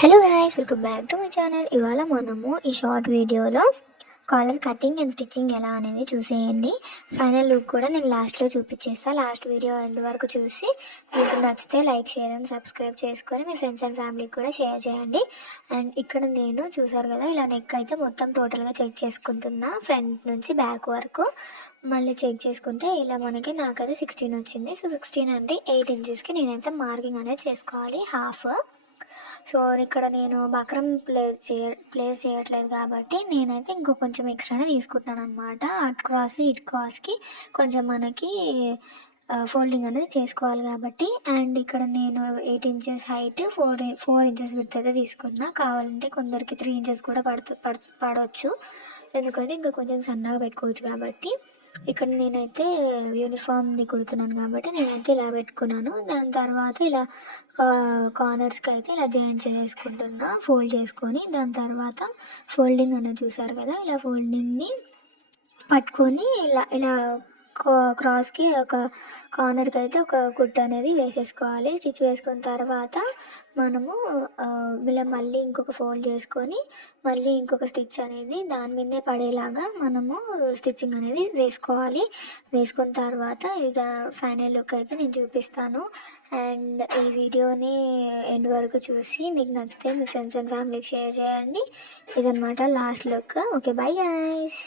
Hello guys, welcome back to my channel. ఇవాళ మనము ఈ షార్ట్ వీడియోలో కాలర్ కటింగ్ అండ్ స్టిచ్చింగ్ ఎలా అనేది చూసేయండి. ఫైనల్ లుక్ కూడా నేను లాస్ట్లో చూపించేస్తాను. లాస్ట్ వీడియో ఎండ్ వరకు చూసి మీకు నచ్చితే లైక్, షేర్ అండ్ సబ్స్క్రైబ్ చేసుకొని మీ ఫ్రెండ్స్ అండ్ ఫ్యామిలీకి కూడా షేర్ చేయండి. అండ్ ఇక్కడ నేను చూసారు కదా, ఇలా నెక్ అయితే మొత్తం టోటల్గా చెక్ చేసుకుంటున్నా, ఫ్రంట్ నుంచి బ్యాక్ వరకు. మళ్ళీ చెక్ చేసుకుంటే ఇలా నాకైతే 16 వచ్చింది. సో 16 అంటే 8 ఇంచెస్కి నేనైతే మార్కింగ్ అనేది చేసుకోవాలి, హాఫ్. సో ఇక్కడ నేను బక్రం ప్లేస్ చేయట్లేదు కాబట్టి నేనైతే ఇంకో కొంచెం ఎక్స్ట్రానే తీసుకుంటున్నాను అనమాట. అట్ క్రాస్ ఇట్ క్రాస్కి కొంచెం మనకి ఫోల్డింగ్ అనేది చేసుకోవాలి కాబట్టి. అండ్ ఇక్కడ నేను 8 ఇంచెస్ హైట్, 4 ఇంచెస్ విడ్త్ అయితే తీసుకున్నా. కావాలంటే కొందరికి 3 ఇంచెస్ కూడా పడవచ్చు, ఎందుకంటే ఇంకా కొంచెం సన్నగా పెట్టుకోవచ్చు కాబట్టి. ఇక్కడ నేనైతే యూనిఫామ్ది కుడుతున్నాను కాబట్టి నేనైతే ఇలా పెట్టుకున్నాను. దాని తర్వాత ఇలా కార్నర్స్కి అయితే ఇలా జాయింట్ చేసుకుంటున్నా, ఫోల్డ్ చేసుకొని. దాని తర్వాత ఫోల్డింగ్ అనేది చూసారు కదా, ఇలా ఫోల్డింగ్ని పట్టుకొని ఇలా ఇలా క్రాస్కి ఒక కార్నర్కి అయితే ఒక కుట్టు అనేది వేసేసుకోవాలి. స్టిచ్ వేసుకున్న తర్వాత మనము ఇలా మళ్ళీ ఇంకొక ఫోల్డ్ చేసుకొని మళ్ళీ ఇంకొక స్టిచ్ అనేది దాని మీదే పడేలాగా మనము స్టిచ్చింగ్ అనేది వేసుకోవాలి. వేసుకున్న తర్వాత ఇక ఫైనల్ లుక్ అయితే నేను చూపిస్తాను. అండ్ ఈ వీడియోని ఎండ్ వరకు చూసి మీకు నచ్చితే మీ ఫ్రెండ్స్ అండ్ ఫ్యామిలీకి షేర్ చేయండి. ఇదనమాట last look. Okay, bye guys.